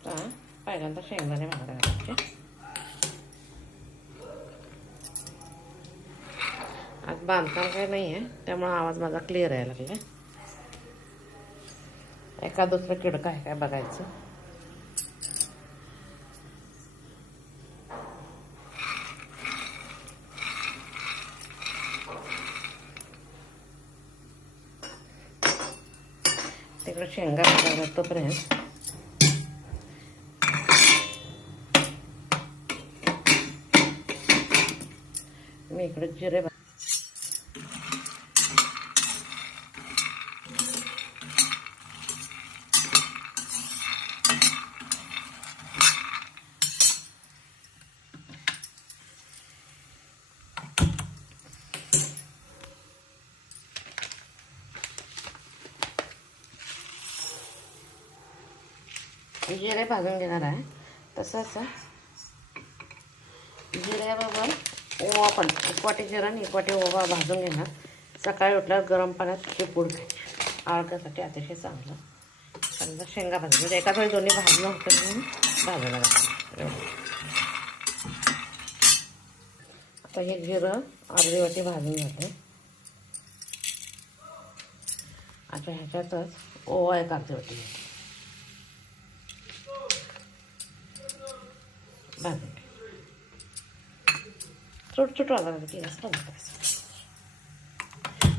आता पहिल्यांदा शेंगदाणे भाजायला घालायचे. आज बांधकाम काही नाही आहे त्यामुळे आवाज माझा क्लिअर यायला लागला. एका दुसरं किडका आहे काय बघायचं. तिकडे शेंगा भाजायला तोपर्यंत मी इकडे जिरे जिरे भाजून घेणार आहे. तसंच जिऱ्याबरोबर ओवा पण एक वाटी जिरा आणि एक वाटी ओवा भाजून घेणार. सकाळी उठल्यावर गरम पाण्यात हे पूड घ्यायची. आरोग्यासाठी अतिशय चांगलं. समजा शेंगा भाजून म्हणजे एकाच वेळी दोन्ही भाजणं होतं म्हणून भाजायला लागतं. आता हे जिरं अर्धी वाटी भाजून घ्यायचं. आता ह्याच्यातच ओवा एक अर्धी वाटी घ्यायची भाजून. छोट आला की असं बंद करायचं.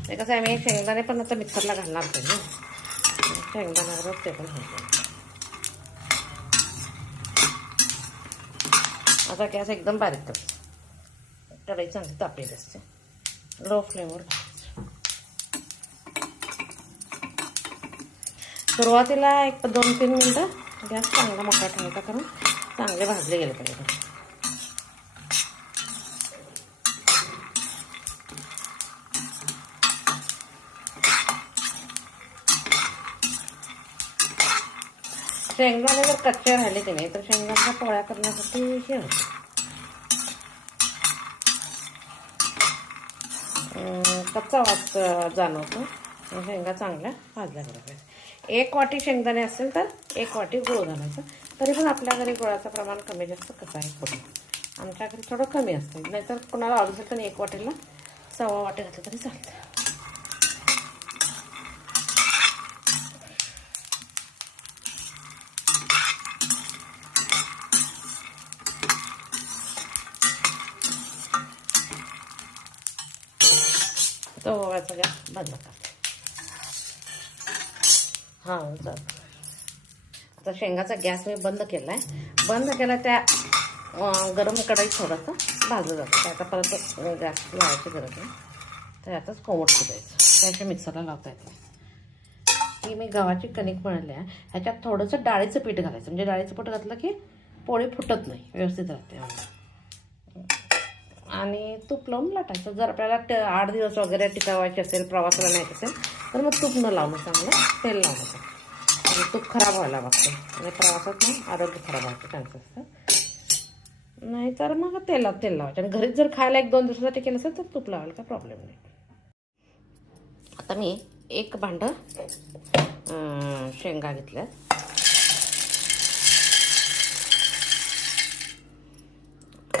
ते कसं आहे मी शेंगदाणे पण आता मिक्सरला घालणार होते ना. शेंगदाण्याबरोबर ते पण घालतो. आता गॅस एकदम बारीक करायचं. कढई चांगली तापलेली असते. लो फ्लेमवर सुरुवातीला एक 2-3 मिनटं गॅस चांगला मोठा ठेवायचा कारण चांगले भाजले गेले पाहिजे. शेंगदाणे जर कच्चे राहिले की नाही तर शेंगदाण्याच्या पोळ्या करण्यासाठी हे होतं. कच्चा वास जाणवतो. शेंगा चांगल्या भाजल्या गेल्या पाहिजे. 1 वाटी शेंगदाणे असेल तर 1 वाटी गूळ घालायचं. तरी पण आपल्या घरी गुळाचं प्रमाण कमी जास्त कसं आहे करून. आमच्या घरी थोडं कमी असतं. नाहीतर कोणाला आवडत तर 1 वाटीला 1.25 वाटी घातलं तरी चालतं. तो ओव्याचा गॅस बंद करते. हां चालतं. आता शेंगाचा गॅस मी बंद केला आहे. बंद केला त्या गरम कढईत थोडंसं भाजलं जातं. आता परत गॅस लावायची गरज नाही. तर आताच कोमट शिजायचं. त्याच्या मिक्सरला लावता येते. ही मी गव्हाची कणिक बनवली आहे. ह्याच्यात थोडंसं डाळीचं पीठ घालायचं. म्हणजे डाळीचं पीठ घातलं की पोळी फुटत नाही, व्यवस्थित राहते. आणि तूप लावून लाटायचं. जर आपल्याला 8 दिवस वगैरे टिकवायचे असेल, प्रवासाला न्यायचं असेल तर मग तूप न लावणं चांगलं, तेल लावायचं. आणि तूप खराब व्हायला बघतं आणि प्रवासात मग आरोग्य खराब व्हायचं चान्स असतं. नाही तर मग तेल लावायचं. आणि घरीच जर खायला 1-2 दिवसासाठी केलं असेल तर तूप लावायला काय प्रॉब्लेम नाही. आता मी 1 भांडं शेंगा घेतल्या.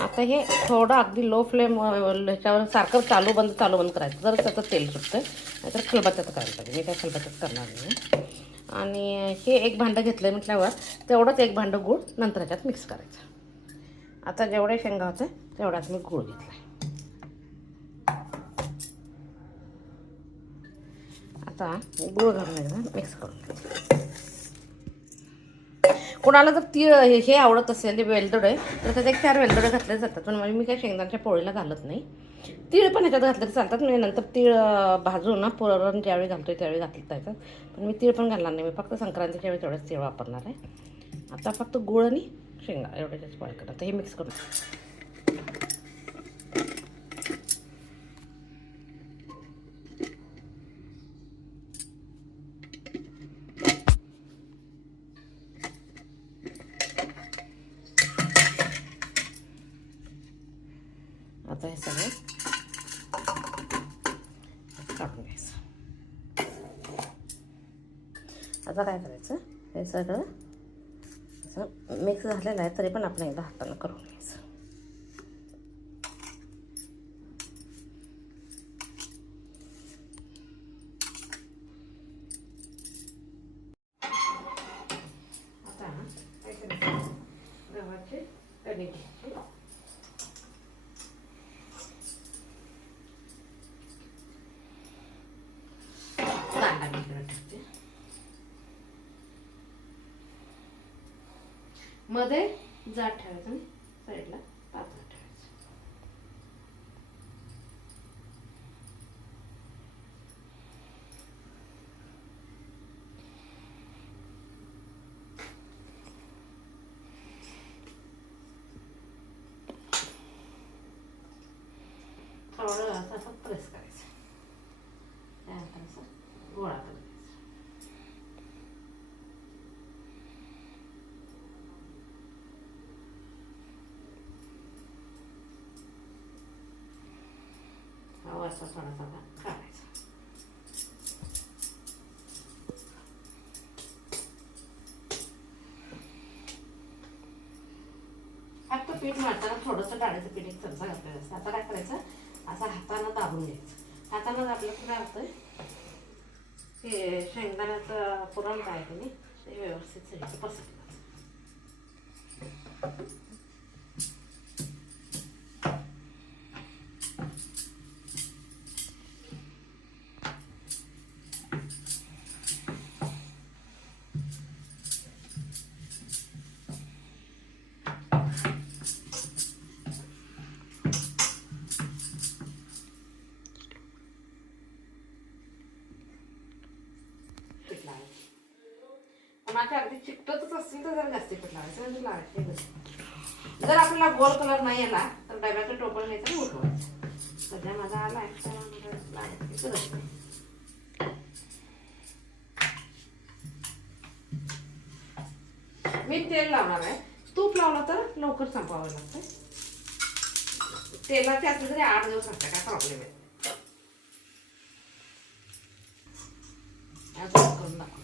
आता हे थोडं अगदी लो फ्लेम ह्याच्यावर सारखं चालू बंद करायचं. जर त्याचं तेल सुटतं नाहीतर खलबत्त्यात करायला पाहिजे. मी काय खलबत्त्यात करणार नाही. आणि हे 1 भांडं घेतलं म्हटल्यावर तेवढंच 1 भांडं गूळ नंतर ह्याच्यात मिक्स करायचं. आता जेवढे शेंगा होते तेवढाच मी गूळ घेतला. आता गूळ घालून एकदा मिक्स करून घ्यायचं. कोणाला जर तीळ हे आवडत असेल वेलदोडे तर त्यात 1-4 वेलदोडे घातले जातात. पण मी काही शेंगदाण्याच्या पोळीला घालत नाही. तीळ पण ह्याच्यात घातले तर चालतात. म्हणजे नंतर तीळ भाजून ना पुरण ज्यावेळी घालतोय त्यावेळी घातलं जायचं. पण मी तीळ पण घालणार नाही. मी फक्त संक्रांतीच्या वेळी तेवढेच तीळ वापरणार आहे. आता फक्त गूळ आणि शेंगा एवढ्याच पोळ्या करणार. तर हे मिक्स करून आता हे सगळं काढून घ्यायचं. आता काय करायचं, हे सगळं असं मिक्स झालेलं आहे, तरी पण आपण एकदा हातानं करून घ्यायचं. आता काय करायचं, गव्हाचे कणिक घ्यायची. कांदा मी इकडे ठेवते. मध्ये जाड ठेवायचं आणि साईडला पातळ ठेवायचं. थोडं असं प्रेस करायचं, त्यानंतर असं गोळा करायचा. वरचा थोडासा काढायचा. फक्त पीठ मळताना थोडंसं डाळीचं पीठ एक चमचा घातलेलं असतं. आता काय करायचं, असं हातानं दाबून घ्यायचं. हातानं दाबलं काय होतंय, ते शेंगदाण्याचं पुरण काय की नाही ते व्यवस्थित सगळं पसरलं. माझ्या अगदी चिकटतच असतील तर जरा जास्ती पीठ लावायचं, म्हणजे लावायचे. जर आपल्याला गोल कलर नाही आला तर डब्याचं टोपण घ्यायचं आणि उठवायचं. सध्या माझा आला आहे तर लावायची गरज नाही. मी तेल लावणार आहे. तूप लावलं तर लवकर संपवावं लागतं. तेलाचे असले तरी 8 दिवस असतात, काय प्रॉब्लेम आहे. करून दाखवते.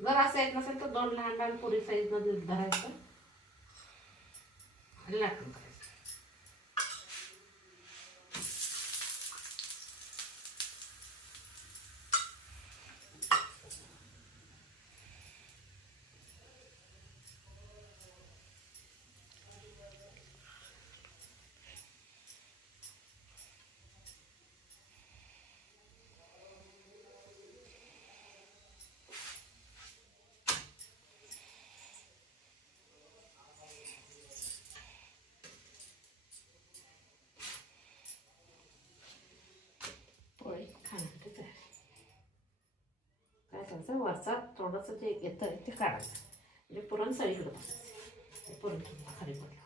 जर असं येत नसेल तर 2 लहान लहान पुरी साईज मध्ये धरायचं आणि लाटून करायचं. काय करायचं, वरचा थोडंसं जे येतं ते काढायचं, म्हणजे पुरण सगळीकडे बसायचं. पुरण खाली पडलं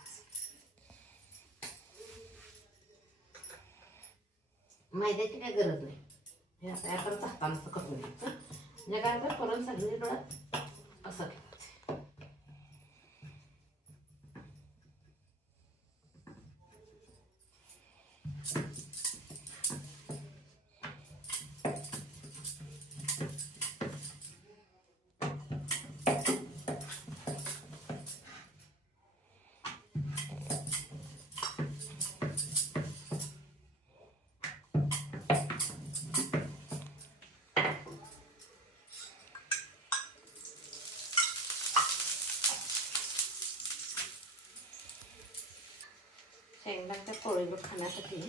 मैद्याची काही गरज नाही. हे आता याकडंच हातानं करून घ्यायचं. म्हणजे काय तर पुरण सगळीकडं असं ठेवायचं. शेंगदाण्याच्या पोळीवर खाण्यासाठी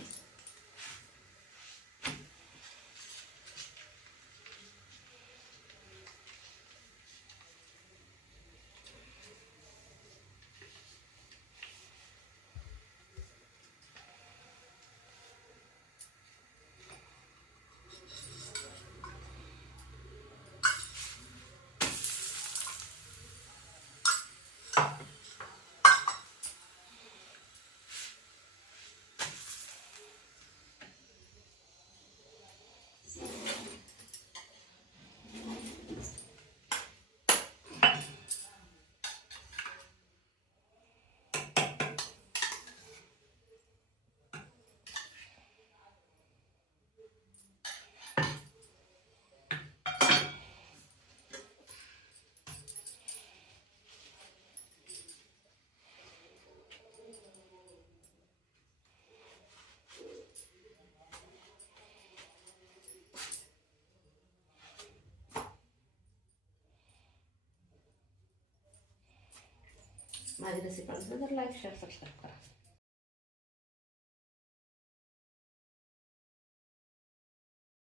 माझी रेसिपी आवडली तर लाईक शेअर सबस्क्राईब करा.